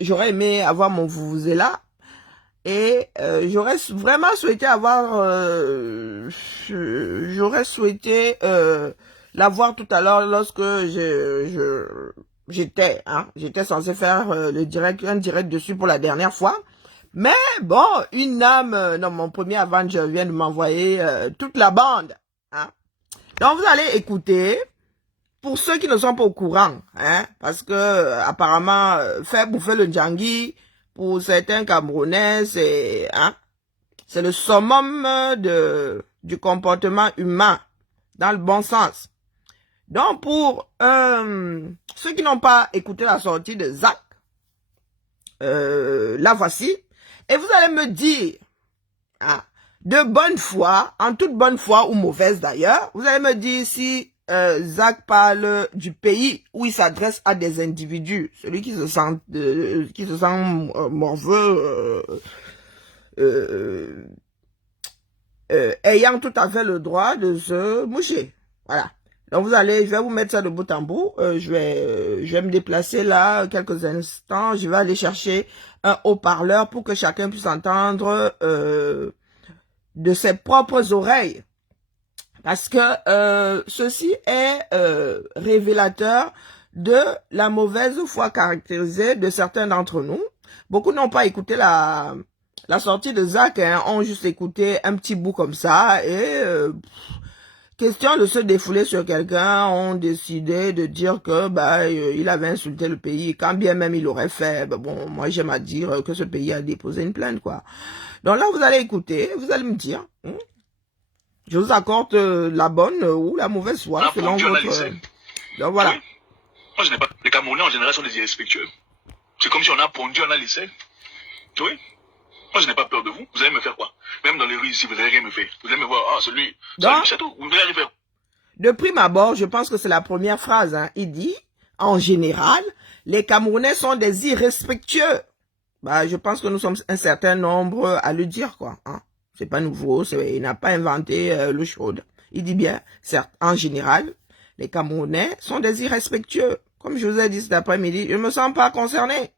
j'aurais aimé avoir mon vuvuzela. Et j'aurais vraiment souhaité avoir, j'aurais souhaité l'avoir tout à l'heure lorsque j'étais censé faire un direct dessus pour la dernière fois. Mais bon, une âme, non, mon premier Avenger vient de m'envoyer toute la bande. Hein. Donc vous allez écouter. Pour ceux qui ne sont pas au courant, hein, parce que apparemment faire bouffer le Djangui pour certains Camerounais, c'est le summum du comportement humain dans le bon sens. Donc pour ceux qui n'ont pas écouté la sortie de Zach, la voici, et vous allez me dire, hein, de bonne foi, en toute bonne foi ou mauvaise d'ailleurs, vous allez me dire si Zach parle du pays où il s'adresse à des individus, celui qui se sent morveux, ayant tout à fait le droit de se moucher. Voilà. Donc je vais vous mettre ça de bout en bout. Je vais me déplacer là quelques instants. Je vais aller chercher un haut-parleur pour que chacun puisse entendre de ses propres oreilles. Parce que ceci est révélateur de la mauvaise foi caractérisée de certains d'entre nous. Beaucoup n'ont pas écouté la sortie de Zach, hein, ont juste écouté un petit bout comme ça et question de se défouler sur quelqu'un, ont décidé de dire que il avait insulté le pays, quand bien même il l'aurait fait. Bon, moi j'aime à dire que ce pays a déposé une plainte, quoi. Donc là, vous allez écouter, vous allez me dire... je vous accorde la bonne ou la mauvaise foi selon votre... Donc voilà. Oui. Moi, je n'ai pas... Les Camerounais en général sont des irrespectueux. C'est comme si on a pondu, on a laissé. Oui. Moi, je n'ai pas peur de vous. Vous allez me faire quoi? Même dans les rues ici, vous n'allez rien me faire. Vous allez me voir, celui, c'est tout. Vous allez rien faire. De prime abord, je pense que c'est la première phrase. Hein. Il dit, en général, les Camerounais sont des irrespectueux. Je pense que nous sommes un certain nombre à le dire, quoi. Hein. C'est pas nouveau, il n'a pas inventé l'eau chaude. Il dit bien, certes, en général, les Camerounais sont des irrespectueux. Comme je vous ai dit cet après-midi, je ne me sens pas concerné.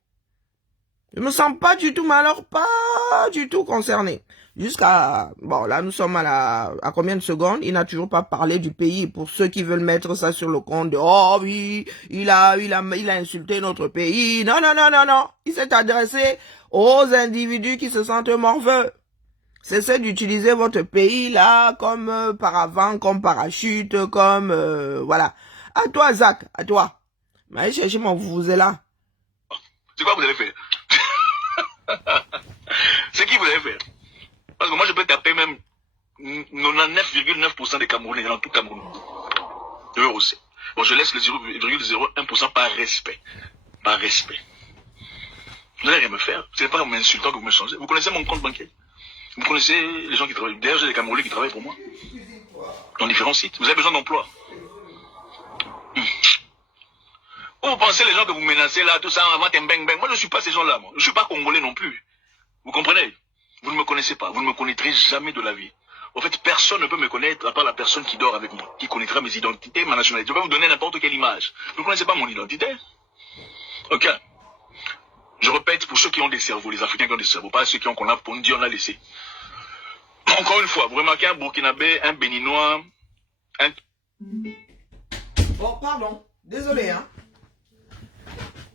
Je ne me sens pas du tout, mais alors pas du tout concerné. Jusqu'à, bon là nous sommes à combien de secondes, il n'a toujours pas parlé du pays. Pour ceux qui veulent mettre ça sur le compte de, oh oui, il a insulté notre pays. Non, non, non, non, non. Il s'est adressé aux individus qui se sentent morveux. Cessez d'utiliser votre pays là comme paravent, comme parachute, comme voilà. À toi, Zach, à toi. Mais cherchez mon vuvuzela. C'est quoi vous allez faire? C'est qui vous allez faire? Parce que moi je peux taper même 99,9% des Camerounais dans tout Cameroun. Eux aussi. Bon, je laisse le 0,01% par respect. Par respect. Vous n'allez rien me faire. Ce n'est pas en m'insultant que vous me changez. Vous connaissez mon compte bancaire? Vous connaissez les gens qui travaillent. D'ailleurs, j'ai des Camerounais qui travaillent pour moi. Dans différents sites. Vous avez besoin d'emploi. Vous pensez les gens que vous menacez là, tout ça, avant un bang bang. Moi, je ne suis pas ces gens-là, moi. Je ne suis pas congolais non plus. Vous comprenez? Vous ne me connaissez pas. Vous ne me connaîtrez jamais de la vie. En fait, personne ne peut me connaître à part la personne qui dort avec moi, qui connaîtra mes identités, ma nationalité. Je vais vous donner n'importe quelle image. Vous ne connaissez pas mon identité? Ok. Je répète, pour ceux qui ont des cerveaux, les Africains qui ont des cerveaux, pas ceux qu'on a pondu, on a laissé. Encore une fois, vous remarquez un Burkinabé, un Béninois, un... Oh, pardon. Désolé, hein.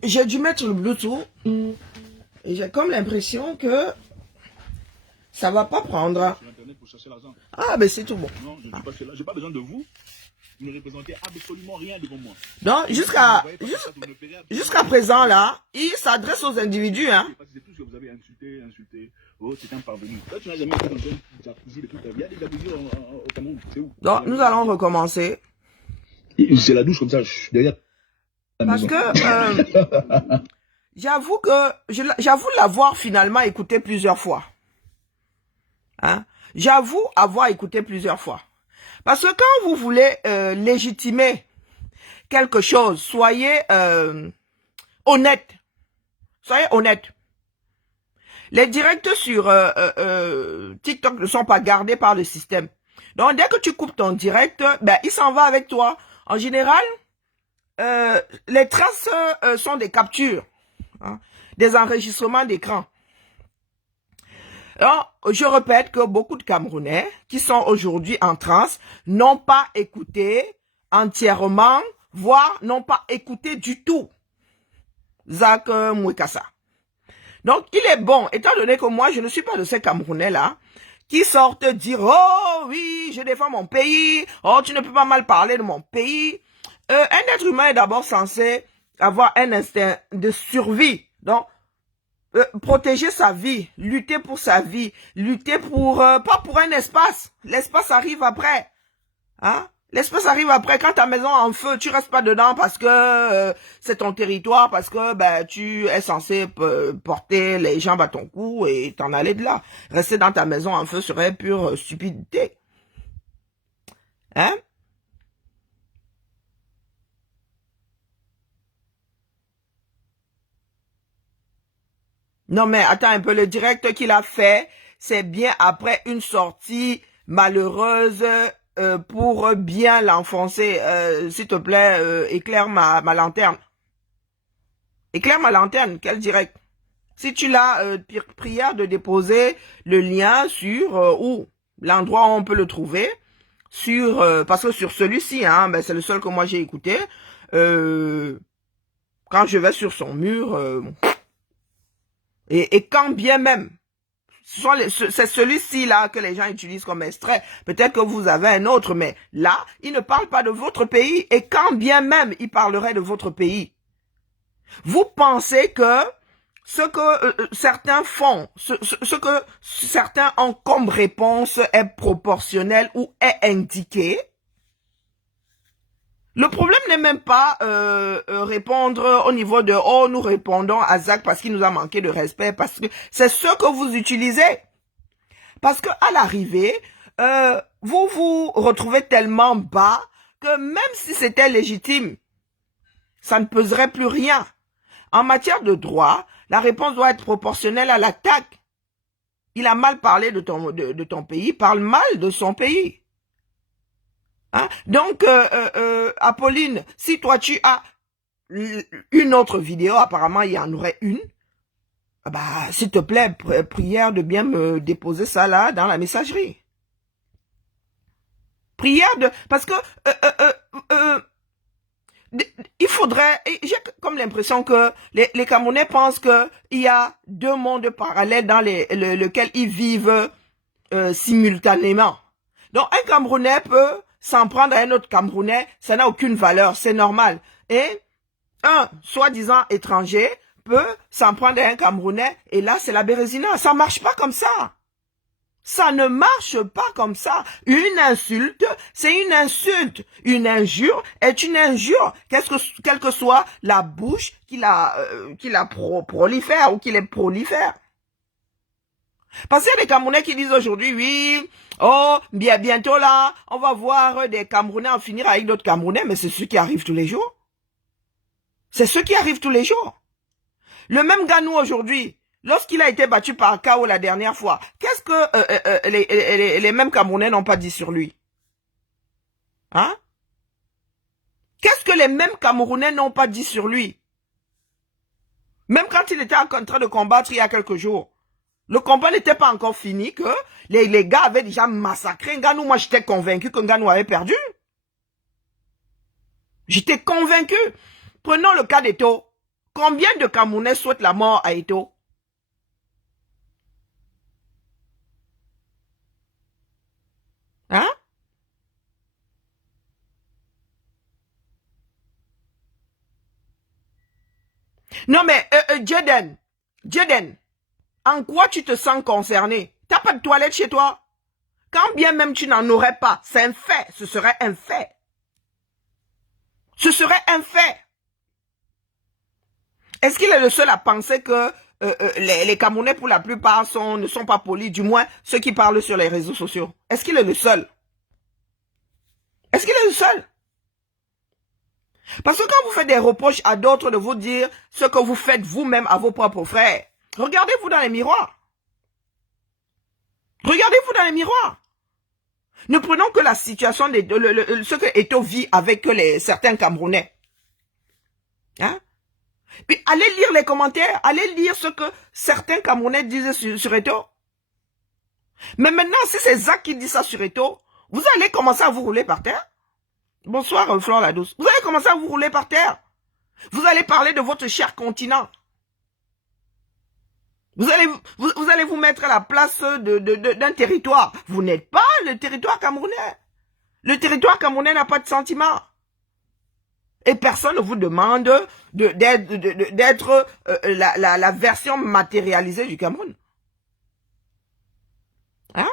J'ai dû mettre le Bluetooth. Et j'ai comme l'impression que ça va pas prendre. Ah, ben c'est tout bon. Non, je ne suis pas j'ai pas besoin de vous. Vous ne représentez absolument rien devant moi. Donc, jusqu'à présent, là, il s'adresse aux individus, hein. C'est tout ce que vous avez insulté. Oh, c'est un parvenu. Toi, tu n'as jamais été dans un jacuzzi de toute ta vie. Il y a des jacuzzi au Cameroun. C'est où? Donc, nous allons recommencer. C'est la douche comme ça, derrière. Parce que j'avoue l'avoir finalement écouté plusieurs fois. Hein? J'avoue avoir écouté plusieurs fois. Parce que quand vous voulez légitimer quelque chose, soyez honnête. Soyez honnête. Les directs sur TikTok ne sont pas gardés par le système. Donc, dès que tu coupes ton direct, il s'en va avec toi. En général, les traces sont des captures. hein, des enregistrements d'écran. Alors, je répète que beaucoup de Camerounais qui sont aujourd'hui en transe n'ont pas écouté entièrement, voire n'ont pas écouté du tout Zach Mwekassa. Donc, il est bon, étant donné que moi, je ne suis pas de ces Camerounais-là, qui sortent dire « Oh oui, je défends mon pays, oh tu ne peux pas mal parler de mon pays ». Un être humain est d'abord censé avoir un instinct de survie. Donc, protéger sa vie, lutter pour sa vie, lutter pour, pas pour un espace. L'espace arrive après. Hein? L'espace arrive après. Quand ta maison est en feu, tu restes pas dedans parce que c'est ton territoire, parce que ben tu es censé porter les jambes à ton cou et t'en aller de là. Rester dans ta maison en feu serait pure stupidité. Hein? Non mais attends un peu, le direct qu'il a fait, c'est bien après une sortie malheureuse pour bien l'enfoncer. S'il te plaît, éclaire ma lanterne. Éclaire ma lanterne, quel direct? Si tu l'as, prière de déposer le lien sur où l'endroit où on peut le trouver, sur parce que sur celui-ci, hein, ben c'est le seul que moi j'ai écouté. Quand je vais sur son mur, et quand bien même, c'est celui-ci là que les gens utilisent comme extrait. Peut-être que vous avez un autre, mais là, il ne parle pas de votre pays. Et quand bien même il parlerait de votre pays, vous pensez que ce que certains font, ce que certains ont comme réponse est proportionnel ou est indiqué? Le problème n'est même pas répondre au niveau de « Oh, nous répondons à Zach parce qu'il nous a manqué de respect », parce que c'est ce que vous utilisez. Parce que à l'arrivée, vous vous retrouvez tellement bas que même si c'était légitime, ça ne peserait plus rien. En matière de droit, la réponse doit être proportionnelle à l'attaque. Il a mal parlé de ton pays, parle mal de son pays. Hein? Donc, Apolline, si toi tu as une autre vidéo, apparemment il y en aurait une, bah s'il te plaît, prière de bien me déposer ça là dans la messagerie. Prière de... Parce que il faudrait... J'ai comme l'impression que les Camerounais pensent qu'il y a deux mondes parallèles dans lesquels ils vivent simultanément. Donc un Camerounais peut s'en prendre à un autre Camerounais, ça n'a aucune valeur, c'est normal. Et un soi-disant étranger peut s'en prendre à un Camerounais, et là c'est la bérésina. Ça marche pas comme ça. Ça ne marche pas comme ça. Une insulte, c'est une insulte. Une injure est une injure. Quelle que soit la bouche qui la prolifère ou qui les prolifère. Parce qu'il y a des Camerounais qui disent aujourd'hui, oui, oh, bientôt là, on va voir des Camerounais en finir avec d'autres Camerounais, mais c'est ce qui arrive tous les jours. C'est ce qui arrive tous les jours. Le même Ganou aujourd'hui, lorsqu'il a été battu par KO la dernière fois, qu'est-ce que les mêmes Camerounais n'ont pas dit sur lui? Hein? Qu'est-ce que les mêmes Camerounais n'ont pas dit sur lui? Même quand il était en train de combattre il y a quelques jours. Le combat n'était pas encore fini que les gars avaient déjà massacré Ngannou. Moi, j'étais convaincu que Ngannou avait perdu. J'étais convaincu. Prenons le cas d'Eto. Combien de Camerounais souhaitent la mort à Eto? Hein? Non mais, Jeden, en quoi tu te sens concerné? T'as pas de toilette chez toi? Quand bien même tu n'en aurais pas, c'est un fait, ce serait un fait. Ce serait un fait. Est-ce qu'il est le seul à penser que les Camerounais, pour la plupart, ne sont pas polis, du moins ceux qui parlent sur les réseaux sociaux? Est-ce qu'il est le seul? Est-ce qu'il est le seul? Parce que quand vous faites des reproches à d'autres de vous dire ce que vous faites vous-même à vos propres frères, regardez-vous dans les miroirs. Regardez-vous dans les miroirs. Ne prenons que la situation de ce que Eto vit avec certains Camerounais. Hein? Puis allez lire les commentaires, allez lire ce que certains Camerounais disent sur Eto. Mais maintenant, si c'est Zach qui dit ça sur Eto, vous allez commencer à vous rouler par terre. Bonsoir, Flore la douce. Vous allez commencer à vous rouler par terre. Vous allez parler de votre cher continent. Vous allez vous mettre à la place d'un territoire. Vous n'êtes pas le territoire camerounais. Le territoire camerounais n'a pas de sentiment. Et personne ne vous demande d'être la version matérialisée du Cameroun. Hein?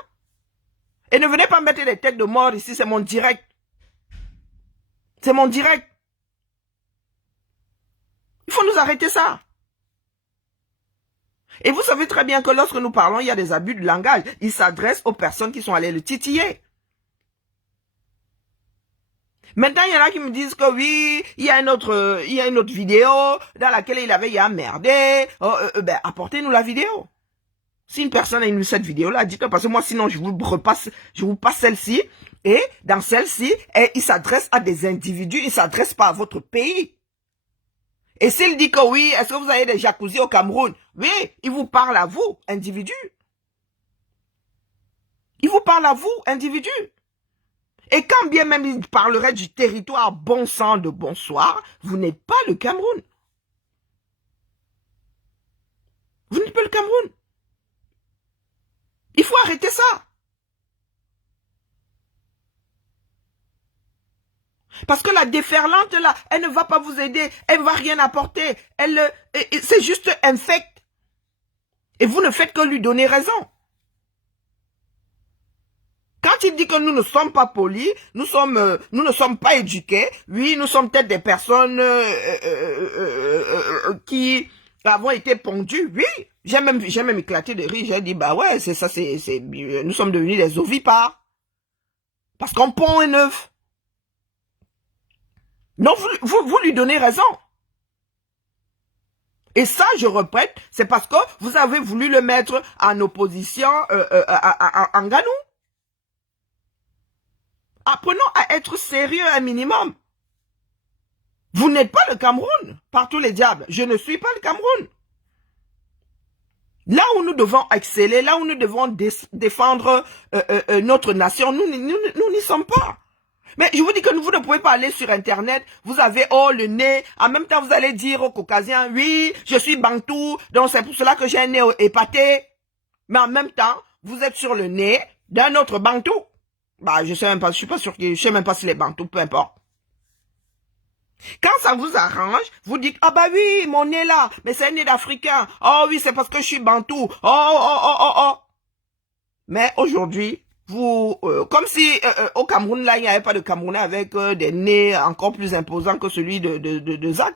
Et ne venez pas mettre des têtes de mort ici, c'est mon direct. C'est mon direct. Il faut nous arrêter ça. Et vous savez très bien que lorsque nous parlons, il y a des abus de langage. Il s'adresse aux personnes qui sont allées le titiller. Maintenant, il y en a qui me disent que oui, il y a une autre vidéo dans laquelle il avait merdé. Ben, apportez-nous la vidéo. Si une personne a eu cette vidéo-là, dites-le, parce que moi, sinon, je vous passe celle-ci. Et dans celle-ci, il s'adresse à des individus, il ne s'adresse pas à votre pays. Et s'il dit que oui, est-ce que vous avez des jacuzzi au Cameroun? Oui, il vous parle à vous, individu. Il vous parle à vous, individu. Et quand bien même il parlerait du territoire bon sang de bonsoir, vous n'êtes pas le Cameroun. Vous n'êtes pas le Cameroun. Il faut arrêter ça. Parce que la déferlante là, elle ne va pas vous aider, elle ne va rien apporter. C'est juste infect. Et vous ne faites que lui donner raison. Quand il dit que nous ne sommes pas polis, nous ne sommes pas éduqués, oui, nous sommes peut-être des personnes qui avons été pondues, oui. J'ai même éclaté de rire, j'ai dit, bah ouais, c'est ça, nous sommes devenus des ovipares. Parce qu'on pond un œuf. Donc, vous lui donnez raison. Et ça, je répète, c'est parce que vous avez voulu le mettre en opposition en Nganou. Apprenons à être sérieux un minimum. Vous n'êtes pas le Cameroun, par tous les diables. Je ne suis pas le Cameroun. Là où nous devons exceller, là où nous devons défendre notre nation, nous n'y sommes pas. Mais je vous dis que vous ne pouvez pas aller sur Internet, vous avez le nez, en même temps vous allez dire aux Caucasiens, oui, je suis bantou, donc c'est pour cela que j'ai un nez épaté. Mais en même temps, vous êtes sur le nez d'un autre bantou. Bah, je sais même pas, je suis pas sûr je sais même pas si les bantous, peu importe. Quand ça vous arrange, vous dites, ah bah oui, mon nez là, mais c'est un nez d'Africain. Oh oui, c'est parce que je suis bantou. Oh. Mais aujourd'hui, vous, comme si au Cameroun, là, il n'y avait pas de Camerounais avec des nez encore plus imposants que celui de Zach.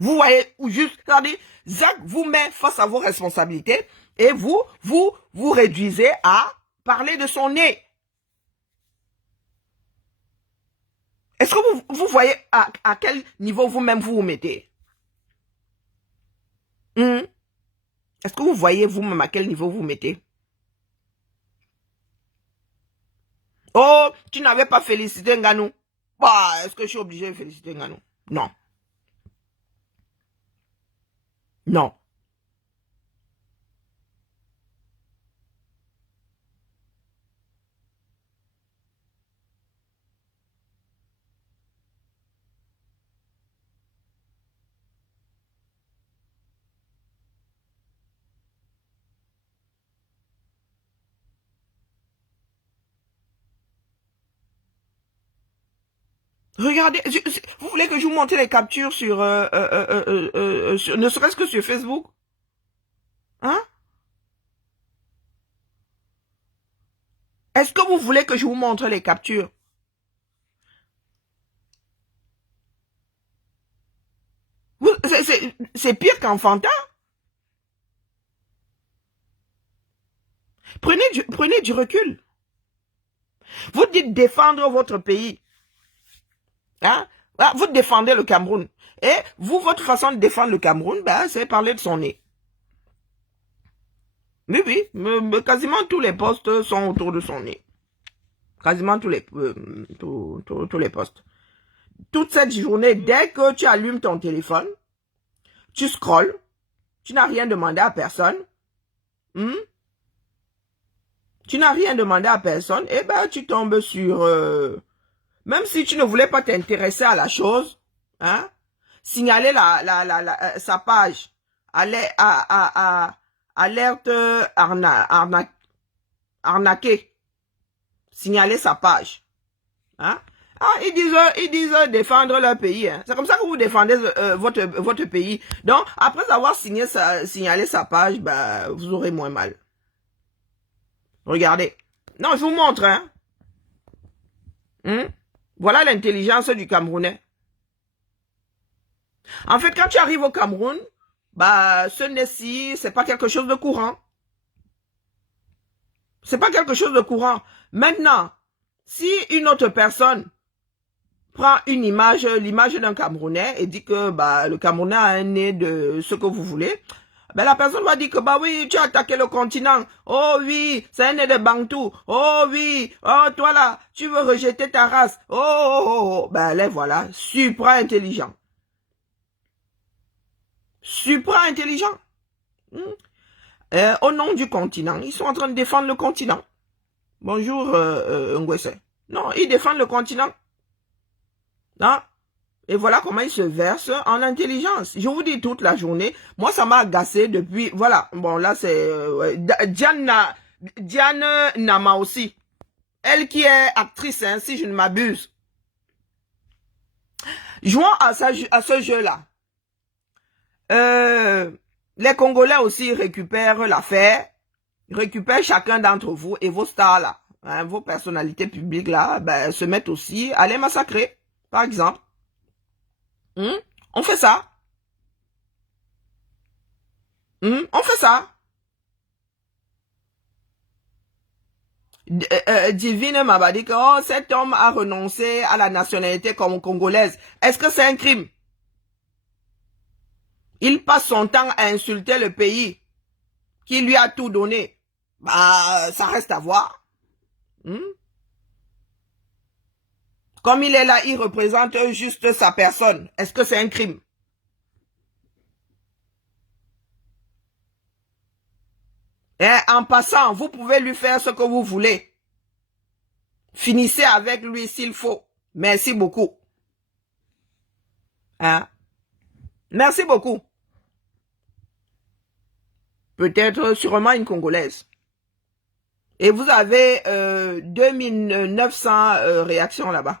Vous voyez, ou juste, regardez, Zach vous met face à vos responsabilités et vous réduisez à parler de son nez. Est-ce que vous voyez à quel niveau vous-même vous mettez? Est-ce que vous voyez vous-même à quel niveau vous mettez? Oh, tu n'avais pas félicité Nganou. Bah, est-ce que je suis obligé de féliciter Nganou? Non. Non. Regardez, vous voulez que je vous montre les captures sur, ne serait-ce que sur Facebook? Hein? Est-ce que vous voulez que je vous montre les captures? C'est pire qu'enfantin. Prenez du recul. Vous dites défendre votre pays. Hein? Vous défendez le Cameroun. Et vous, votre façon de défendre le Cameroun, ben, c'est parler de son nez. Oui, quasiment tous les postes sont autour de son nez. Quasiment tous les postes. Toute cette journée, dès que tu allumes ton téléphone, tu scrolles, tu n'as rien demandé à personne. Tu n'as rien demandé à personne, et ben tu tombes sur... même si tu ne voulais pas t'intéresser à la chose, hein, signaler sa page, alerte arnaqué, signaler sa page. Hein? Ah, ils disent défendre leur pays. Hein. C'est comme ça que vous défendez votre pays. Donc, après avoir signalé sa page, bah, vous aurez moins mal. Regardez. Non, je vous montre. Hein. Voilà l'intelligence du Camerounais. En fait, quand tu arrives au Cameroun, bah, ce n'est-ci, c'est pas quelque chose de courant. C'est pas quelque chose de courant. Maintenant, si une autre personne prend une image, l'image d'un Camerounais et dit que bah, le Camerounais a un nez de ce que vous voulez, ben, la personne va dire que bah oui, tu as attaqué le continent. Oh oui, c'est un nez de Bantou. Oh oui, oh toi là, tu veux rejeter ta race. Oh. Ben là voilà, supra-intelligent. Supra-intelligent. Au nom du continent, ils sont en train de défendre le continent. Bonjour, Ngwese. Non, ils défendent le continent. Non? Et voilà comment ils se versent en intelligence. Je vous dis toute la journée. Moi, ça m'a agacé depuis... Voilà. Bon, là, c'est... Diane Nama aussi. Elle qui est actrice, hein, si je ne m'abuse. Jouons à ce jeu-là. Les Congolais aussi récupèrent l'affaire. Récupèrent chacun d'entre vous et vos stars là. Hein, vos personnalités publiques là, ben, se mettent aussi à les massacrer. Par exemple. On fait ça. On fait ça. Divine m'a dit que oh, cet homme a renoncé à la nationalité comme congolaise. Est-ce que c'est un crime? Il passe son temps à insulter le pays qui lui a tout donné. Bah, ça reste à voir. Comme il est là, il représente juste sa personne. Est-ce que c'est un crime? Et en passant, vous pouvez lui faire ce que vous voulez. Finissez avec lui s'il faut. Merci beaucoup. Hein? Merci beaucoup. Peut-être sûrement une Congolaise. Et vous avez 2900 réactions là-bas.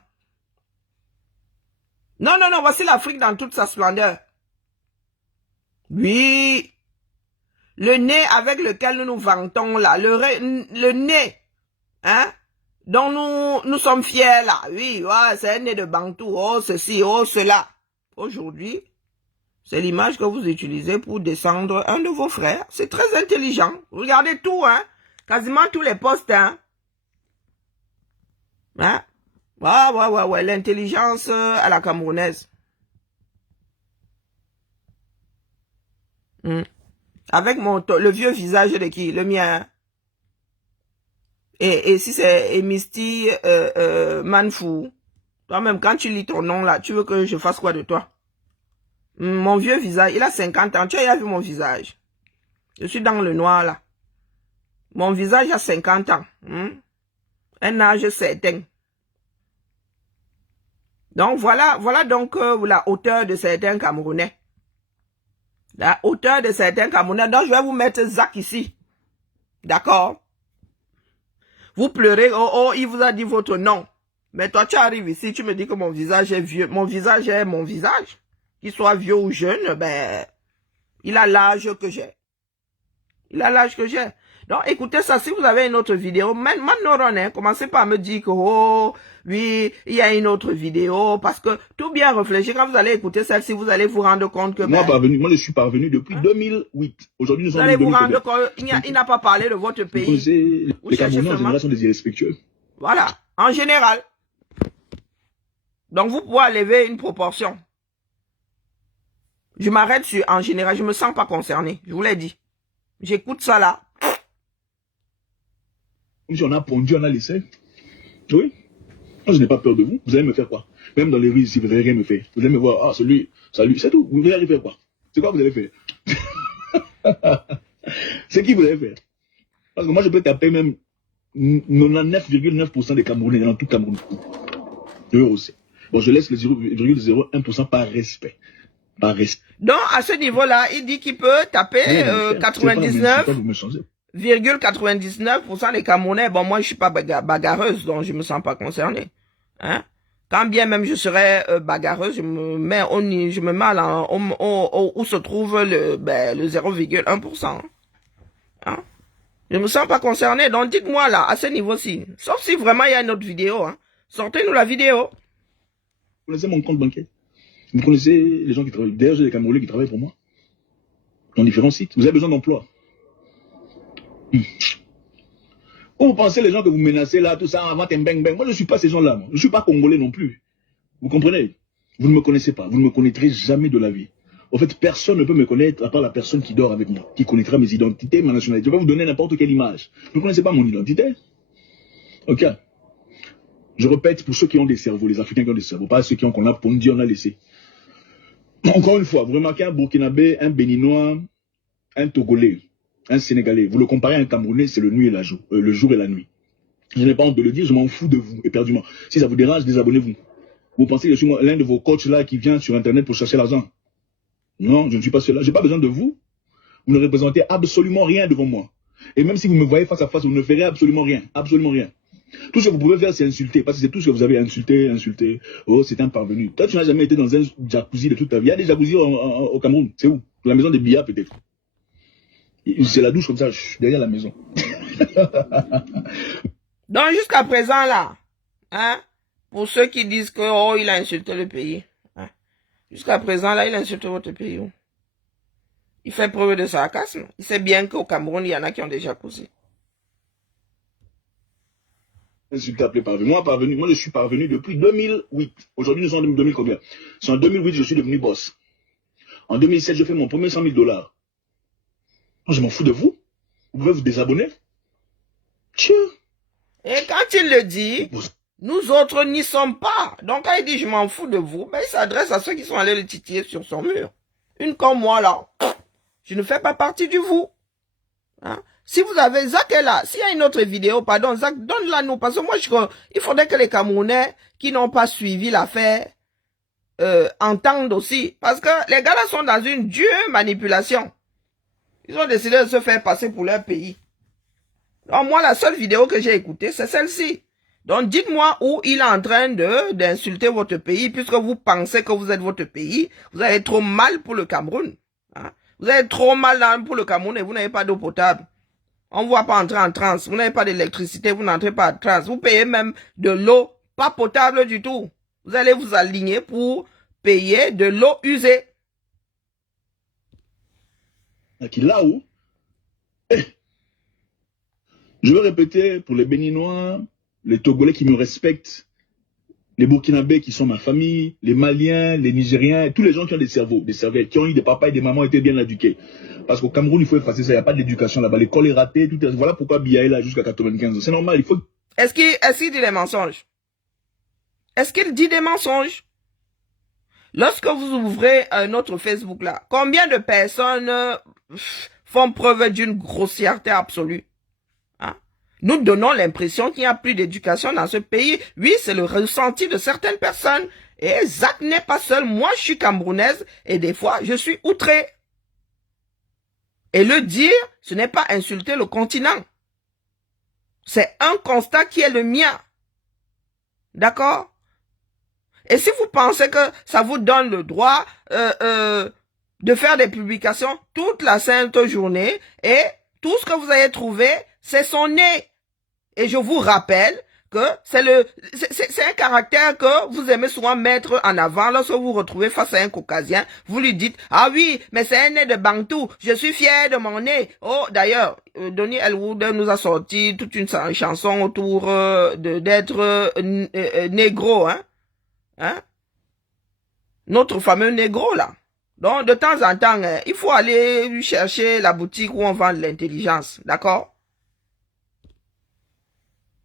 Non, voici l'Afrique dans toute sa splendeur. Oui. Le nez avec lequel nous nous vantons là, le nez, hein, dont nous sommes fiers là. Oui, ouais, c'est un nez de Bantou, oh ceci, oh cela. Aujourd'hui, c'est l'image que vous utilisez pour descendre un de vos frères. C'est très intelligent. Regardez tout, hein. Quasiment tous les postes, hein. Hein? Ouais, l'intelligence à la camerounaise. Avec le vieux visage de qui? Le mien. Et si c'est Misty Manfou, toi-même, quand tu lis ton nom là, tu veux que je fasse quoi de toi? Mon vieux visage, il a 50 ans. Tu as vu mon visage? Je suis dans le noir là. Mon visage a 50 ans. Un âge certain. Donc voilà donc la hauteur de certains Camerounais. La hauteur de certains Camerounais. Donc je vais vous mettre Zach ici. D'accord? Vous pleurez, oh, il vous a dit votre nom. Mais toi tu arrives ici, tu me dis que mon visage est vieux. Mon visage est mon visage. Qu'il soit vieux ou jeune, ben, il a l'âge que j'ai. Il a l'âge que j'ai. Donc, écoutez ça, si vous avez une autre vidéo, maintenant, commencez pas à me dire que, oh, oui, il y a une autre vidéo, parce que tout bien réfléchir, quand vous allez écouter celle-ci, vous allez vous rendre compte que... Moi, je suis parvenu depuis 2008. Aujourd'hui, nous sommes en 2020. Vous allez vous rendre compte, il n'a pas parlé de votre pays. Les Camerounais, en général, sont des irrespectueux. Voilà, en général. Donc, vous pouvez lever une proportion. Je m'arrête sur en général, je me sens pas concerné, je vous l'ai dit. J'écoute ça là. Comme si on a pondu, on a laissé. Oui. Moi, je n'ai pas peur de vous. Vous allez me faire quoi? Même dans les rues ici, vous n'allez rien me faire. Vous allez me voir, ah, celui, salut, c'est tout. Vous allez faire quoi? C'est quoi vous allez faire? C'est qui vous allez faire? Parce que moi, je peux taper même 99,9% des Camerounais dans tout Cameroun. Eux aussi. Bon, je laisse le 0,01% par respect. Par respect. Donc, à ce niveau-là, il dit qu'il peut taper 99,99% des Camerounais. Bon, moi, je suis pas bagarreuse, donc je me sens pas concernée. Hein? Quand bien même je serais bagarreuse, je me mets où se trouve le 0,1%. Hein? Je me sens pas concerné. Donc dites-moi là, à ce niveau-ci. Sauf si vraiment il y a une autre vidéo. Hein. Sortez-nous la vidéo. Vous connaissez mon compte bancaire? Vous connaissez les gens qui travaillent? D'ailleurs, j'ai des Camerounais qui travaillent pour moi. Dans différents sites. Vous avez besoin d'emploi. Vous pensez les gens que vous menacez là, tout ça, avant bang bang. Moi, je ne suis pas ces gens-là. Je ne suis pas congolais non plus. Vous comprenez? Vous ne me connaissez pas. Vous ne me connaîtrez jamais de la vie. En fait, personne ne peut me connaître à part la personne qui dort avec moi, qui connaîtra mes identités, ma nationalité. Je vais vous donner n'importe quelle image. Vous ne connaissez pas mon identité? Ok. Je répète pour ceux qui ont des cerveaux, les Africains qui ont des cerveaux, pas ceux qui ont qu'on a pondu, on a laissé. Encore une fois, vous remarquez un Burkinabé, un Béninois, un Togolais, un Sénégalais. Vous le comparez à un Camerounais, c'est le jour et la nuit. Je n'ai pas honte de le dire, je m'en fous de vous, éperdument. Si ça vous dérange, désabonnez-vous. Vous pensez que je suis l'un de vos coachs là qui vient sur Internet pour chercher l'argent? Non, je ne suis pas cela. Je n'ai pas besoin de vous. Vous ne représentez absolument rien devant moi. Et même si vous me voyez face à face, vous ne ferez absolument rien. Absolument rien. Tout ce que vous pouvez faire, c'est insulter. Parce que c'est tout ce que vous avez insulté. Oh, c'est un parvenu. Toi, tu n'as jamais été dans un jacuzzi de toute ta vie. Il y a des jacuzzis au Cameroun. C'est où? La maison des billards, peut-être. C'est la douche comme ça, derrière la maison. Donc, jusqu'à présent, là, hein, pour ceux qui disent que, oh, il a insulté le pays. Hein, jusqu'à présent, là, il a insulté votre pays. Où? Il fait preuve de sarcasme. Il sait bien qu'au Cameroun, il y en a qui ont déjà causé. Insulté appelé parvenu. Moi, je suis parvenu depuis 2008. Aujourd'hui, nous sommes en 2000 combien? C'est en 2008 je suis devenu boss. En 2007, je fais mon premier 100 000 $. Moi, je m'en fous de vous. Vous pouvez vous désabonner. Tiens. Et quand il le dit, nous autres n'y sommes pas. Donc, quand il dit je m'en fous de vous, ben, il s'adresse à ceux qui sont allés le titiller sur son mur. Une comme moi, là. Je ne fais pas partie du vous. Hein? Si vous avez, Zach est là. S'il y a une autre vidéo, pardon, Zach, donne-la nous. Parce que moi, il faudrait que les Camerounais qui n'ont pas suivi l'affaire entendent aussi. Parce que les gars là sont dans une dure manipulation. Ils ont décidé de se faire passer pour leur pays. Donc moi, la seule vidéo que j'ai écoutée, c'est celle-ci. Donc dites-moi où il est en train d'insulter votre pays, puisque vous pensez que vous êtes votre pays. Vous avez trop mal pour le Cameroun. Hein? Vous avez trop mal pour le Cameroun et vous n'avez pas d'eau potable. On ne voit pas entrer en transe. Vous n'avez pas d'électricité, vous n'entrez pas en transe. Vous payez même de l'eau pas potable du tout. Vous allez vous aligner pour payer de l'eau usée. Là-haut, je veux répéter pour les Béninois, les Togolais qui me respectent, les Burkinabés qui sont ma famille, les Maliens, les Nigériens, tous les gens qui ont des cerveaux, des cerveaux, qui ont eu des papas et des mamans étaient bien éduqués. Parce qu'au Cameroun, il faut effacer ça, il n'y a pas d'éducation là-bas. L'école est ratée, tout est... Voilà pourquoi Biya est là jusqu'à 95 ans. C'est normal, il faut... Est-ce qu'il dit des mensonges? Est-ce qu'il dit des mensonges? Lorsque vous ouvrez notre Facebook là, combien de personnes font preuve d'une grossièreté absolue? Hein? Nous donnons l'impression qu'il n'y a plus d'éducation dans ce pays. Oui, c'est le ressenti de certaines personnes. Et Zach n'est pas seul. Moi, je suis camerounaise et des fois, je suis outrée. Et le dire, ce n'est pas insulter le continent. C'est un constat qui est le mien. D'accord? Et si vous pensez que ça vous donne le droit de faire des publications toute la sainte journée et tout ce que vous avez trouvé, c'est son nez. Et je vous rappelle que c'est un caractère que vous aimez souvent mettre en avant lorsque vous vous retrouvez face à un caucasien. Vous lui dites, ah oui, mais c'est un nez de Bantou, je suis fier de mon nez. Oh, d'ailleurs, Donny Elwood nous a sorti toute une chanson autour d'être négro, hein. Hein? Notre fameux négro là. Donc de temps en temps, il faut aller chercher la boutique où on vend l'intelligence, d'accord?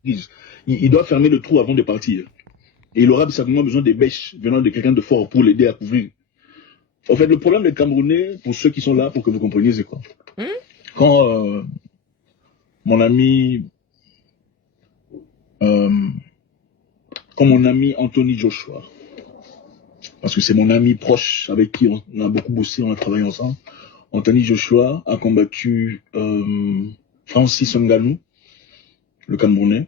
Il doit fermer le trou avant de partir. Et il aura certainement besoin des bêches venant de quelqu'un de fort pour l'aider à couvrir. En fait, le problème des Camerounais, pour ceux qui sont là, pour que vous compreniez, c'est quoi? Quand mon ami, quand mon ami Anthony Joshua, parce que c'est mon ami proche avec qui on a beaucoup bossé, on a travaillé ensemble, Anthony Joshua a combattu Francis Ngannou, le Camerounais.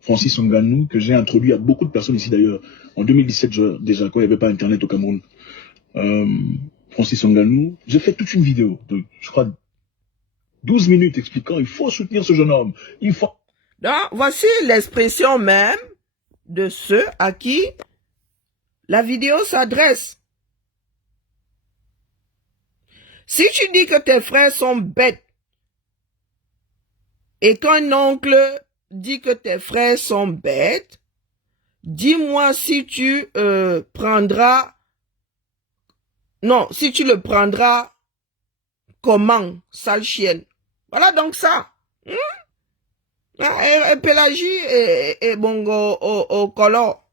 Francis Ngannou, que j'ai introduit à beaucoup de personnes ici d'ailleurs, en 2017 déjà, quand il n'y avait pas Internet au Cameroun. Francis Ngannou, j'ai fait toute une vidéo de, je crois, 12 minutes expliquant il faut soutenir ce jeune homme. Il faut... Donc, voici l'expression même de ceux à qui la vidéo s'adresse. Si tu dis que tes frères sont bêtes et qu'un oncle dit que tes frères sont bêtes, dis-moi si tu prendras... Non, si tu le prendras comment, sale chienne. Voilà donc ça. Et Pélagie et Bongo au color.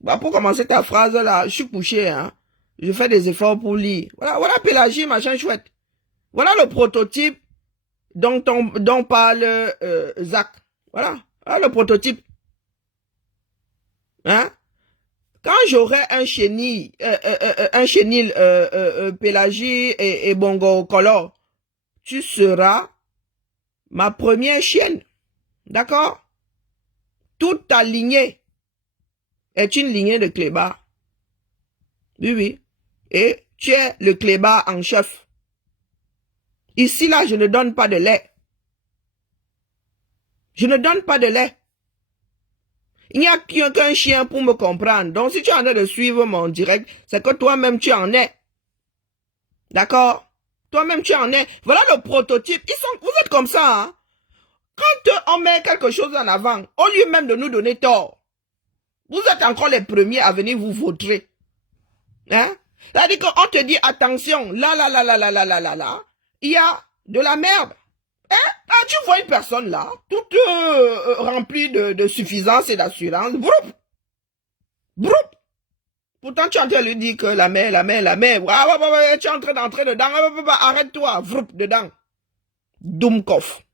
Bah, pour commencer ta phrase là, je suis couché, hein. Je fais des efforts pour lire. Voilà Pélagie, machin chouette. Voilà le prototype dont parle Zach. Voilà le prototype. Hein? Quand j'aurai un chenil, Pélagie et Bongo color, tu seras ma première chienne. D'accord? Toute ta lignée est une lignée de clébards. Oui, oui. Et tu es le clébard en chef. Ici, là, je ne donne pas de lait. Je ne donne pas de lait. Il n'y a qu'un chien pour me comprendre. Donc, si tu en es de suivre mon direct, c'est que toi-même, tu en es. D'accord? Toi-même, tu en es. Voilà le prototype. Vous êtes comme ça, hein? Quand on met quelque chose en avant, au lieu même de nous donner tort, vous êtes encore les premiers à venir vous vautrer. Hein? C'est-à-dire qu'on te dit, attention, là, il y a de la merde. Hein? Ah, tu vois une personne là, toute remplie de suffisance et d'assurance. Broup! Broup! Pourtant, tu es en train de lui dire que la mer. Tu es en train d'entrer dedans. Arrête-toi, vroup, dedans. Doumkov.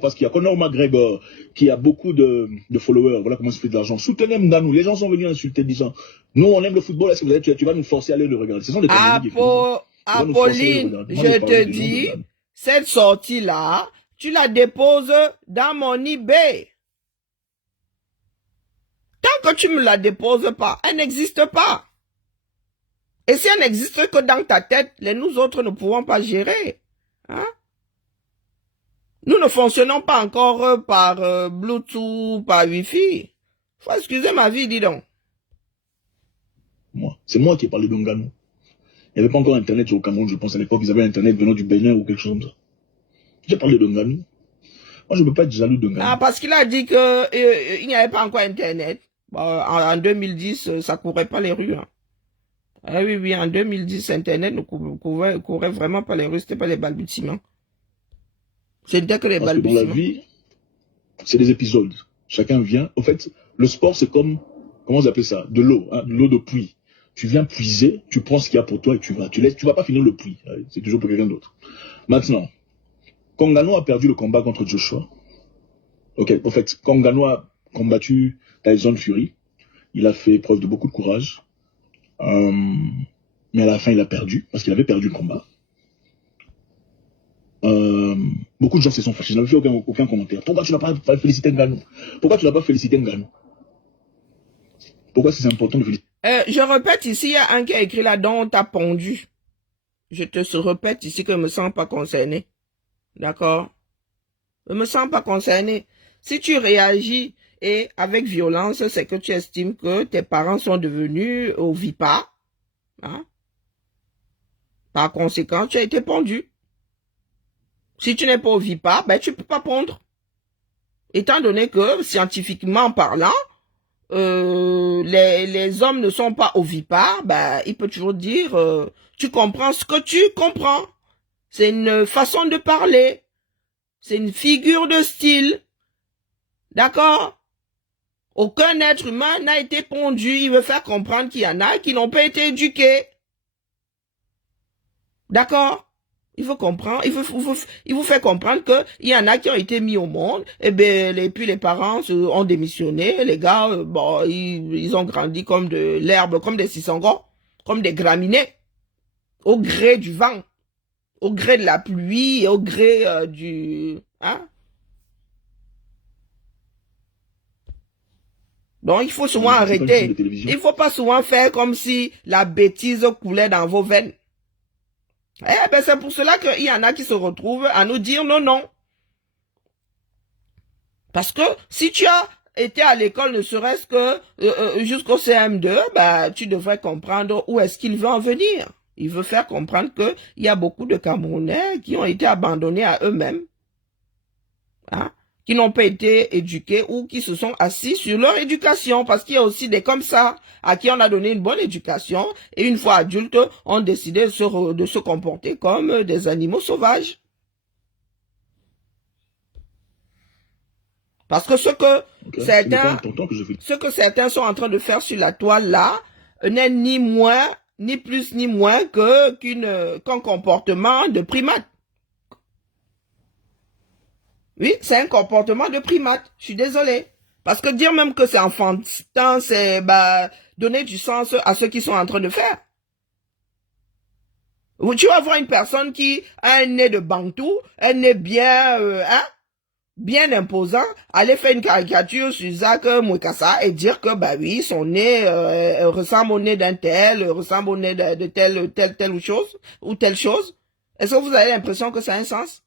Parce qu'il y a Conor McGregor qui a beaucoup de followers. Voilà comment se fait de l'argent. Soutenez Ngannou. Les gens sont venus insulter disant, nous on aime le football, est-ce que tu vas nous forcer à aller le regarder? Ce sont des Camerounais qui font ça. Apolline, je te dis, cette sortie-là, tu la déposes dans mon eBay. Tant que tu ne me la déposes pas, elle n'existe pas. Et si elle n'existe que dans ta tête, nous autres ne pouvons pas gérer. Hein? Nous ne fonctionnons pas encore par Bluetooth, par Wi-Fi. Faut excuser ma vie, dis donc. C'est moi qui ai parlé de Ngannou. Il n'y avait pas encore Internet au Cameroun, je pense à l'époque, ils avaient Internet venant du Bénin ou quelque chose comme ça. J'ai parlé de Ngannou. Moi, je ne peux pas être jaloux de Ngannou. Ah, parce qu'il a dit que il n'y avait pas encore Internet. Bon, en 2010, ça courait pas les rues. Hein. Ah oui, en 2010, Internet ne courait vraiment pas les rues, c'était pas les balbutiements. C'était que les balbutiements. Dans la vie, c'est des épisodes. Chacun vient. En fait, le sport, c'est comme, comment vous appelez ça? De l'eau, hein, de l'eau de pluie. Tu viens puiser, tu prends ce qu'il y a pour toi et tu vas. Tu vas pas finir le puits. C'est toujours pour quelqu'un d'autre. Maintenant, quand Ngannou a perdu le combat contre Joshua, ok, en fait, quand Ngannou a combattu Tyson Fury, il a fait preuve de beaucoup de courage. Mais à la fin, il a perdu, parce qu'il avait perdu le combat. Beaucoup de gens se sont fâchés. Je n'avais fait aucun commentaire. Pourquoi tu n'as pas félicité Ngannou? Pourquoi tu n'as pas félicité Ngannou? Pourquoi c'est important de féliciter? Je répète ici, il y a un qui a écrit là, dont t'as pondu. Je te répète ici que je ne me sens pas concerné. D'accord? Je ne me sens pas concerné. Si tu réagis et avec violence, c'est que tu estimes que tes parents sont devenus ovipares. Hein? Par conséquent, tu as été pondu. Si tu n'es pas ovipare, ben tu ne peux pas pondre. Étant donné que, scientifiquement parlant, les hommes ne sont pas ovipares, ben, il peut toujours dire, tu comprends ce que tu comprends. C'est une façon de parler. C'est une figure de style. D'accord? Aucun être humain n'a été pondu. Il veut faire comprendre qu'il y en a qui n'ont pas été éduqués. D'accord? Il faut comprendre, il vous fait comprendre qu'il y en a qui ont été mis au monde, et puis les parents ont démissionné, les gars, bon, ils ont grandi comme de l'herbe, comme des sissongos, comme des graminées, au gré du vent, au gré de la pluie, au gré du... Hein? Donc, il faut souvent arrêter. Il faut pas souvent faire comme si la bêtise coulait dans vos veines. Eh ben, c'est pour cela qu'il y en a qui se retrouvent à nous dire non, non. Parce que si tu as été à l'école ne serait-ce que jusqu'au CM2, ben, tu devrais comprendre où est-ce qu'il veut en venir. Il veut faire comprendre qu'il y a beaucoup de Camerounais qui ont été abandonnés à eux-mêmes. Hein? Qui n'ont pas été éduqués ou qui se sont assis sur leur éducation, parce qu'il y a aussi des comme ça, à qui on a donné une bonne éducation, et une fois adultes, ont décidé de se comporter comme des animaux sauvages. Parce que ce que certains sont en train de faire sur la toile là, n'est ni moins, ni plus, ni moins qu'un comportement de primate. Oui, c'est un comportement de primate. Je suis désolé. Parce que dire même que c'est enfantin, c'est donner du sens à ce qu'ils sont en train de faire. Tu vas voir une personne qui a un nez de bantou, un nez bien, bien imposant, aller faire une caricature sur Zach Mwekassa et dire que, bah oui, son nez ressemble au nez d'un tel, ressemble au nez de telle chose, ou telle chose. Est-ce que vous avez l'impression que ça a un sens?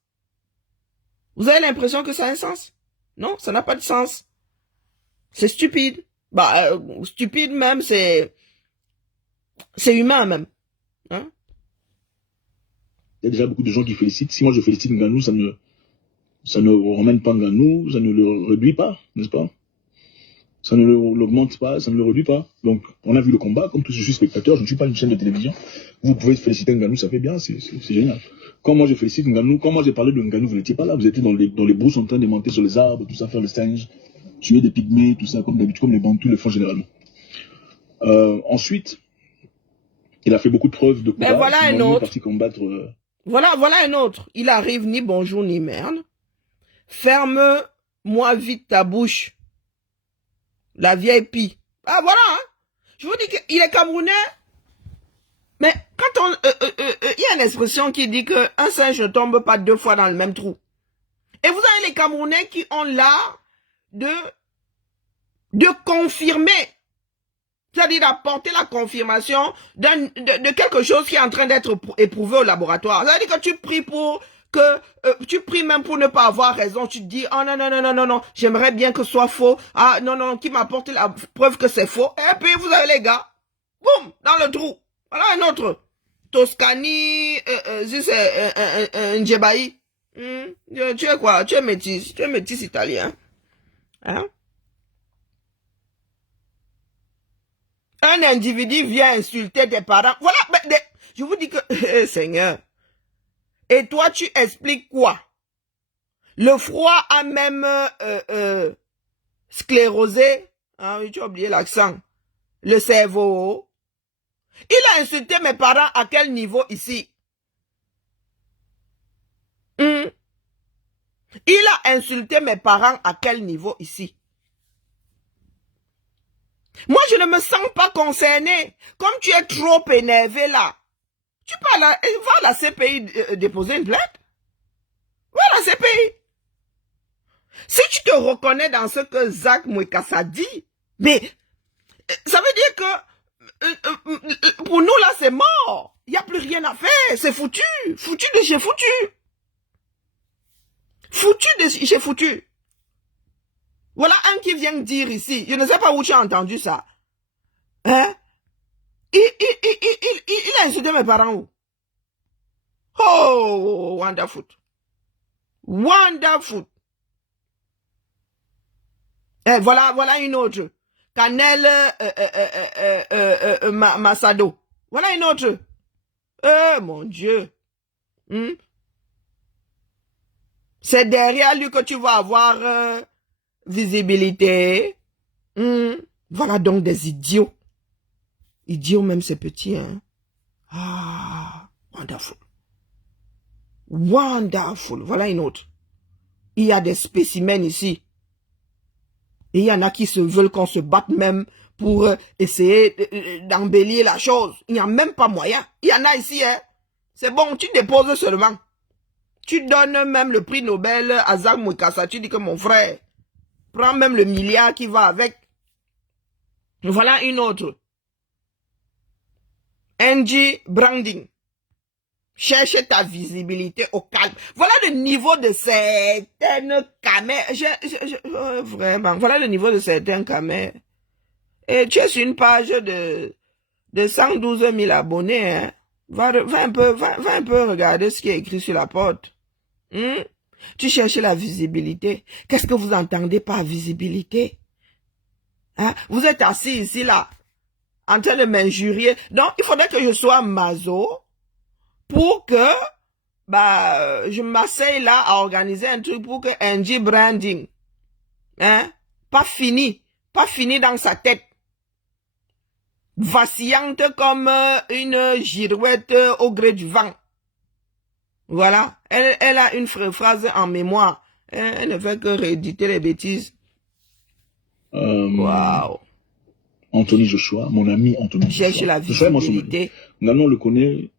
Vous avez l'impression que ça a un sens? Non, ça n'a pas de sens. C'est stupide. Stupide même, c'est humain même. Hein? Il y a déjà beaucoup de gens qui félicitent. Si moi je félicite Nganou, ça ne ramène pas Nganou, ça ne le réduit pas, n'est-ce pas? Ça ne l'augmente pas, ça ne le réduit pas. Donc, on a vu le combat. Comme tout, je suis spectateur, je ne suis pas une chaîne de télévision. Vous pouvez féliciter Nganou, ça fait bien, c'est génial. Quand moi je félicite Nganou, quand moi j'ai parlé de Nganou, vous n'étiez pas là, vous étiez dans les brousses en train de monter sur les arbres, tout ça, faire le singe, tuer des pygmées, tout ça, comme d'habitude, comme les Bantous le font généralement. Ensuite, il a fait beaucoup de preuves de courage. Mais voilà un autre. Parti combattre, voilà un autre. Il arrive ni bonjour ni merde. Ferme-moi vite ta bouche. La vieille pie. Ah voilà, hein. Je vous dis qu'il est Camerounais. Mais quand il y a une expression qui dit que un singe ne tombe pas 2 fois dans le même trou. Et vous avez les Camerounais qui ont l'art de confirmer. C'est-à-dire d'apporter la confirmation de quelque chose qui est en train d'être éprouvé au laboratoire. C'est-à-dire que tu pries tu pries même pour ne pas avoir raison. Tu te dis, oh non, j'aimerais bien que ce soit faux. Ah non, qui m'apporte la preuve que c'est faux. Et puis vous avez les gars, boum, dans le trou. Voilà un autre. Toscani, Ndjebaï. Tu es quoi? Tu es métis italien. Hein? Un individu vient insulter tes parents. Voilà, je vous dis que, Seigneur. Et toi, tu expliques quoi? Le froid a même sclérosé. Ah oui, tu as oublié l'accent. Le cerveau. Il a insulté mes parents à quel niveau ici? Il a insulté mes parents à quel niveau ici? Moi, je ne me sens pas concerné. Comme tu es trop énervé là. Tu peux va à la CPI déposer une plainte. Va à la CPI. Si tu te reconnais dans ce que Zach Mwekassa dit, mais ça veut dire que pour nous là c'est mort. Il n'y a plus rien à faire. C'est foutu. Foutu de chez foutu. Foutu de chez foutu. Voilà un qui vient dire ici. Je ne sais pas où tu as entendu ça. Hein? Il a insulté mes parents où? Oh, wonderful. Wonderful. Eh, voilà une autre. Canel Massado. Voilà une autre. Mon Dieu. C'est derrière lui que tu vas avoir visibilité. Voilà donc des idiots. Idiots même ces petits, hein. Ah, wonderful. Wonderful. Voilà une autre. Il y a des spécimens ici. Et il y en a qui se veulent qu'on se batte même pour essayer d'embellir la chose. Il n'y a même pas moyen. Il y en a ici, hein. C'est bon, tu déposes seulement. Tu donnes même le prix Nobel à Zach Moukassa. Tu dis que mon frère, prends même le milliard qui va avec. Voilà une autre. Angie Branding. Cherche ta visibilité au calme. Voilà le niveau de certaines camères. Vraiment, voilà le niveau de certaines camères. Et tu es sur une page de 112 000 abonnés. Hein. Va un peu regarder ce qui est écrit sur la porte. Tu cherches la visibilité. Qu'est-ce que vous entendez par visibilité? Hein? Vous êtes assis ici, là, en train de m'injurier. Donc, il faudrait que je sois maso pour que je m'asseye là à organiser un truc pour que Angie Branding, hein, pas fini dans sa tête, vacillante comme une girouette au gré du vent. Voilà, elle a une phrase en mémoire, elle ne fait que rééditer les bêtises. Waouh. Anthony Joshua, mon ami Anthony Joshua. Cherche la visibilité. Maintenant, on le connaît.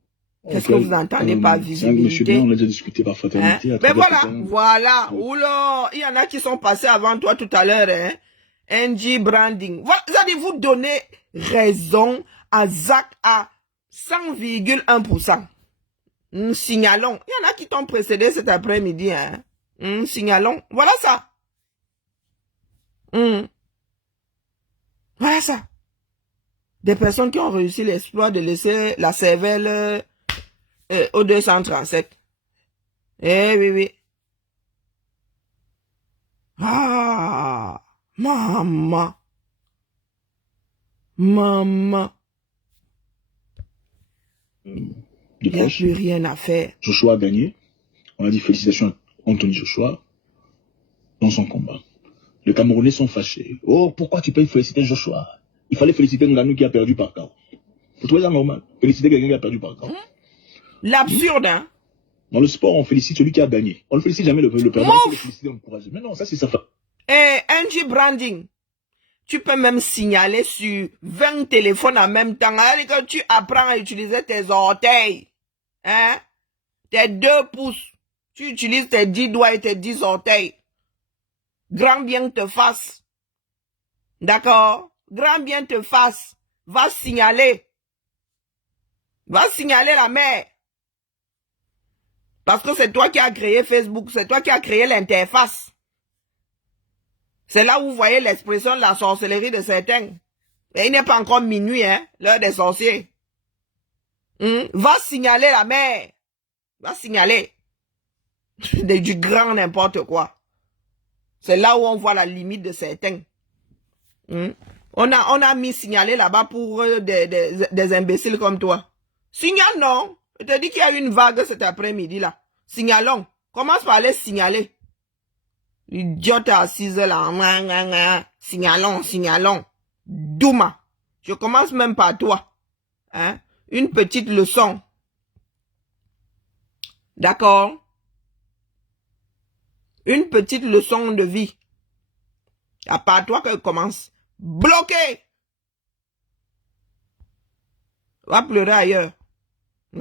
Qu'est-ce que vous entendez par visibilité? Monsieur bien, on a déjà discuté par fraternité. Hein? Mais voilà. Oula, il y en a qui sont passés avant toi tout à l'heure, hein. Angie Branding. Vous allez vous donner raison à Zach à 100,1%. Signalons. Il y en a qui t'ont précédé cet après-midi, hein. Signalons. Voilà ça. Voilà ça. Des personnes qui ont réussi l'exploit de laisser la cervelle au 237. Eh oui. Ah, maman. Il n'y a plus rien à faire. Joshua a gagné. On a dit félicitations à Anthony Joshua dans son combat. Les Camerounais sont fâchés. Oh, pourquoi tu peux féliciter Joshua? Il fallait féliciter Nganou qui a perdu par KO. Vous trouvez ça normal? Féliciter quelqu'un qui a perdu par KO. L'absurde, hein? Dans le sport, on félicite celui qui a gagné. On ne félicite jamais le perdant. Il faut le féliciter, encourager. Mais non, ça c'est sa femme. Et Angie Branding, tu peux même signaler sur 20 téléphones en même temps. Alors que tu apprends à utiliser tes orteils. Hein? Tes 2 pouces. Tu utilises tes 10 doigts et tes 10 orteils. Grand bien te fasse. D'accord? Grand bien te fasse. Va signaler. Va signaler la mère. Parce que c'est toi qui as créé Facebook. C'est toi qui as créé l'interface. C'est là où vous voyez l'expression de la sorcellerie de certains. Et il n'est pas encore minuit, hein, l'heure des sorciers. Va signaler la mère. Va signaler. Du grand n'importe quoi. C'est là où on voit la limite de certains. On a mis signaler là-bas pour des imbéciles comme toi. Signale non. Je te dis qu'il y a eu une vague cet après-midi là. Signalons. Commence par aller signaler. Idiote assise là. Signalons. Douma. Je commence même par toi. Hein? Une petite leçon. D'accord? Une petite leçon de vie. À part toi que commence. Bloqué. Va pleurer ailleurs.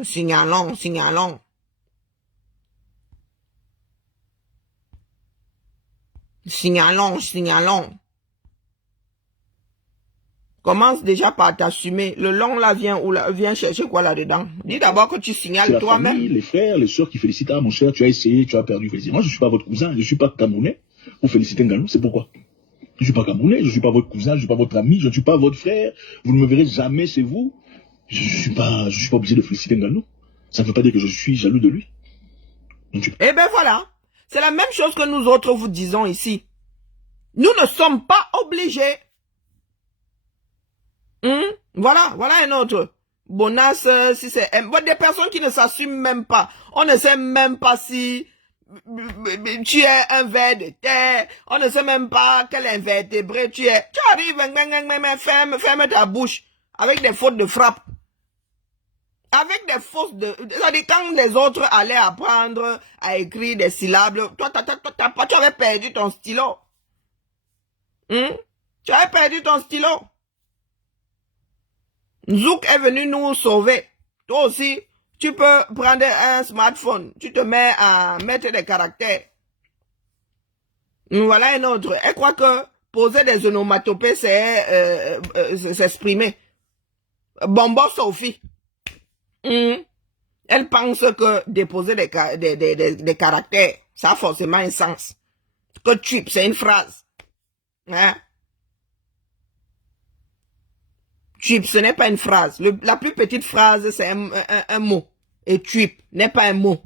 Signalons. Commence déjà par t'assumer. Le long là vient chercher quoi là-dedans? Dis d'abord que tu signales toi-même. Les frères, les soeurs qui félicitent. Ah mon cher, tu as essayé, tu as perdu. Moi je ne suis pas votre cousin, je ne suis pas camerounais. Vous félicitez Nganou, c'est pourquoi? Je ne suis pas camerounais, je ne suis pas votre cousin, je ne suis pas votre ami, je ne suis pas votre frère. Vous ne me verrez jamais chez vous. Je ne suis pas obligé de féliciter Nganou. Ça ne veut pas dire que je suis jaloux de lui. Eh ben voilà. C'est la même chose que nous autres vous disons ici. Nous ne sommes pas obligés. Voilà un autre. Bonas, si c'est des personnes qui ne s'assument même pas. On ne sait même pas si tu es un ver de terre, on ne sait même pas quel invertébré tu es. Tu arrives, ferme ta bouche avec des fautes de frappe. Avec des fausses de... C'est-à-dire quand les autres allaient apprendre à écrire des syllabes, toi, tu avais perdu ton stylo. Tu avais perdu ton stylo. Zouk est venu nous sauver. Toi aussi, tu peux prendre un smartphone, tu te mets à mettre des caractères. Voilà un autre. Elle croit que poser des onomatopées, c'est s'exprimer. Bombo Sophie. Elle pense que déposer des caractères, ça a forcément un sens. Que trip, c'est une phrase. Hein? Trip, ce n'est pas une phrase. La plus petite phrase, c'est un mot. Et trip n'est pas un mot.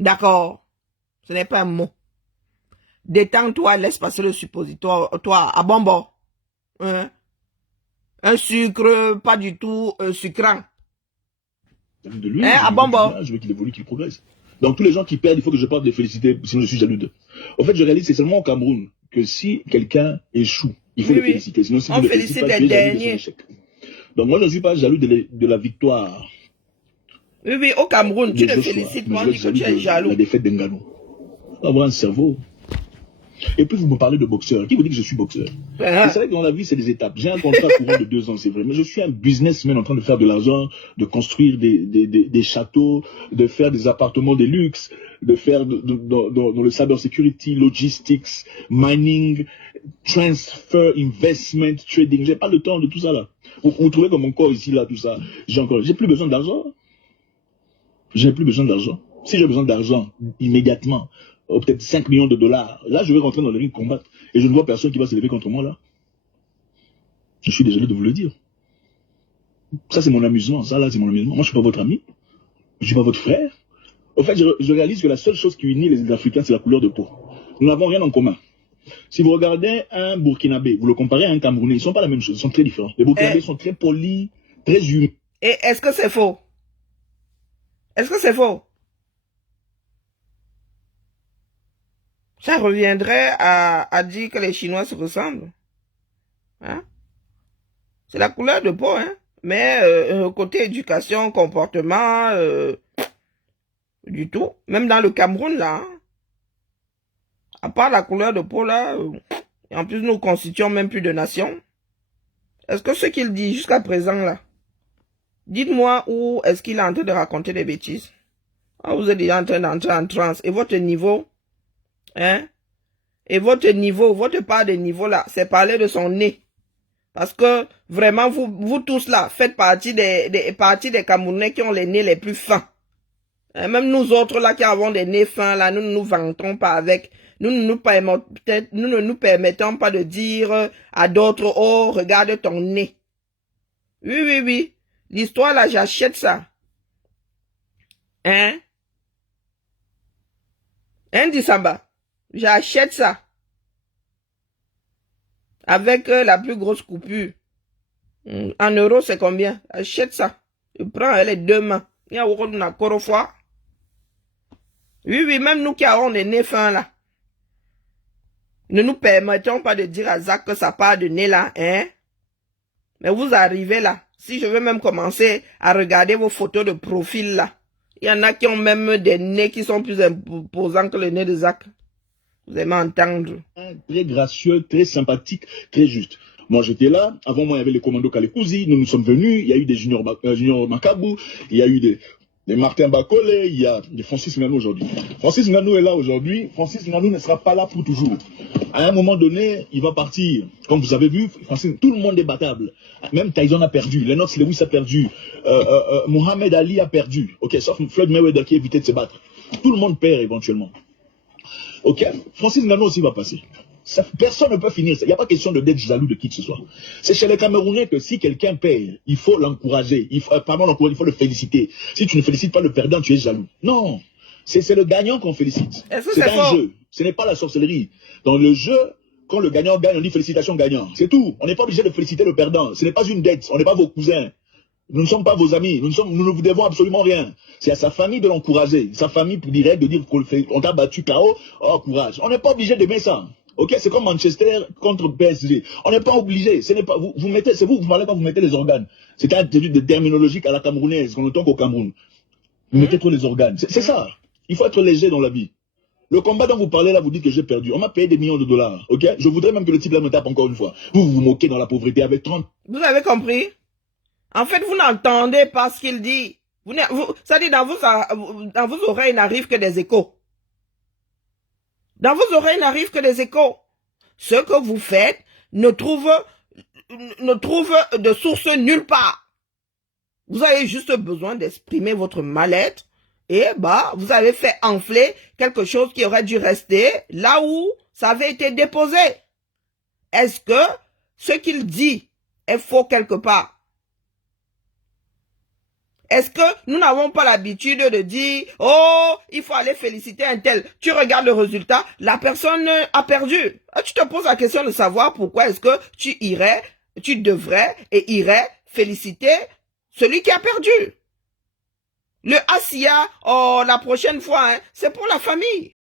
D'accord? Ce n'est pas un mot. Détends-toi, laisse passer le suppositoire. Toi, à bonbon. Hein? Un sucre, pas du tout sucrant. De lui, à bonbon. Je veux qu'il évolue, qu'il progresse. Donc tous les gens qui perdent, il faut que je parte les féliciter, sinon je suis jaloux d'eux. En fait, je réalise, c'est seulement au Cameroun que si quelqu'un échoue, il faut le féliciter. Sinon, si on félicite les derniers. Donc moi, je ne suis pas jaloux de la victoire. Oui, au Cameroun, tu le félicites, moi, on dit que tu es jaloux. La défaite d'Ngannou. On va avoir un cerveau. Et puis vous me parlez de boxeur. Qui vous dit que je suis boxeur? C'est vrai que dans la vie, c'est des étapes. J'ai un contrat courant de 2 ans, c'est vrai. Mais je suis un businessman en train de faire de l'argent, de construire des châteaux, de faire des appartements de luxe, de faire dans le cyber security, logistics, mining, transfer, investment, trading. J'ai pas le temps de tout ça là. Vous trouvez comme mon corps ici, là, tout ça. J'ai plus besoin d'argent. J'ai plus besoin d'argent. Si j'ai besoin d'argent, immédiatement, peut-être 5 millions de dollars. Là, je vais rentrer dans le ring combattre. Et je ne vois personne qui va se lever contre moi, là. Je suis désolé de vous le dire. Ça, c'est mon amusement. Ça, là, c'est mon amusement. Moi, je ne suis pas votre ami. Je ne suis pas votre frère. En fait, je réalise que la seule chose qui unit les Africains, c'est la couleur de peau. Nous n'avons rien en commun. Si vous regardez un Burkinabé, vous le comparez à un Camerounais, ils ne sont pas la même chose. Ils sont très différents. Les Burkinabés sont très polis, très humains. Et est-ce que c'est faux? Est-ce que c'est faux? Ça reviendrait à dire que les Chinois se ressemblent. Hein? C'est la couleur de peau, hein? Mais côté éducation, comportement, du tout. Même dans le Cameroun, là, hein? À part la couleur de peau, là, et en plus, nous constituons même plus de nation. Est-ce que ce qu'il dit jusqu'à présent, là, dites-moi où est-ce qu'il est en train de raconter des bêtises? Ah, vous êtes déjà en train d'entrer en transe. Et votre niveau... Hein? Et votre niveau, votre part de niveau là, c'est parler de son nez. Parce que vraiment, vous tous là, faites partie des Camerounais qui ont les nez les plus fins. Hein? Même nous autres là qui avons des nez fins là, nous ne nous vantons pas avec. Nous ne nous permettons pas de dire à d'autres, oh, regarde ton nez. Oui. L'histoire là, j'achète ça. Hein? Hein, Dissamba? J'achète ça. Avec la plus grosse coupure. En euros, c'est combien? Achète ça. Je prends les 2 mains. Il y a encore fois. Oui, même nous qui avons des nez fins là. Ne nous permettons pas de dire à Zach que ça part de nez là, hein? Mais vous arrivez là. Si je veux même commencer à regarder vos photos de profil là. Il y en a qui ont même des nez qui sont plus imposants que le nez de Zach. Vous allez m'entendre. Très gracieux, très sympathique, très juste. Moi, j'étais là. Avant moi, il y avait les commandos Kalekouzi. Nous sommes venus. Il y a eu des juniors Macabou. Il y a eu des Martin Bacolé. Il y a des Francis Ngannou aujourd'hui. Francis Ngannou est là aujourd'hui. Francis Ngannou ne sera pas là pour toujours. À un moment donné, il va partir. Comme vous avez vu, Francis, tout le monde est battable. Même Tyson a perdu. Lennox Lewis a perdu. Mohamed Ali a perdu. Ok, sauf Floyd Mayweather qui a évité de se battre. Tout le monde perd éventuellement. Ok, Francis Ngannou aussi va passer. Ça, personne ne peut finir ça. Il n'y a pas question d'être jaloux de qui que ce soit. C'est chez les Camerounais que si quelqu'un perd, il faut l'encourager. Il faut le féliciter. Si tu ne félicites pas le perdant, tu es jaloux. Non, c'est le gagnant qu'on félicite. C'est un jeu. Ce n'est pas la sorcellerie. Dans le jeu, quand le gagnant gagne, on dit félicitations gagnant. C'est tout. On n'est pas obligé de féliciter le perdant. Ce n'est pas une dette. On n'est pas vos cousins. Nous ne sommes pas vos amis. Nous ne vous devons absolument rien. C'est à sa famille de l'encourager. Sa famille direct de dire qu'on t'a battu KO. Oh, courage. On n'est pas obligé d'aimer ça. Ok, c'est comme Manchester contre PSG. On n'est pas obligé. Ce n'est pas vous mettez, c'est vous parlez quand vous mettez les organes. C'est un attitude de terminologique à la camerounaise qu'on entend qu'au Cameroun. Vous mettez trop les organes. C'est ça. Il faut être léger dans la vie. Le combat dont vous parlez là, vous dites que j'ai perdu. On m'a payé des millions de dollars. Ok, je voudrais même que le type là me tape encore une fois. Vous vous moquez dans la pauvreté avec 30. Vous avez compris? En fait, vous n'entendez pas ce qu'il dit. Ça dit dans vos oreilles n'arrivent que des échos. Dans vos oreilles n'arrivent que des échos. Ce que vous faites ne trouve de source nulle part. Vous avez juste besoin d'exprimer votre mal-être et vous avez fait enfler quelque chose qui aurait dû rester là où ça avait été déposé. Est-ce que ce qu'il dit est faux quelque part? Est-ce que nous n'avons pas l'habitude de dire « Oh, il faut aller féliciter un tel ». Tu regardes le résultat, la personne a perdu. Tu te poses la question de savoir pourquoi est-ce que tu devrais et irais féliciter celui qui a perdu. Le Assia, oh, la prochaine fois, c'est pour la famille.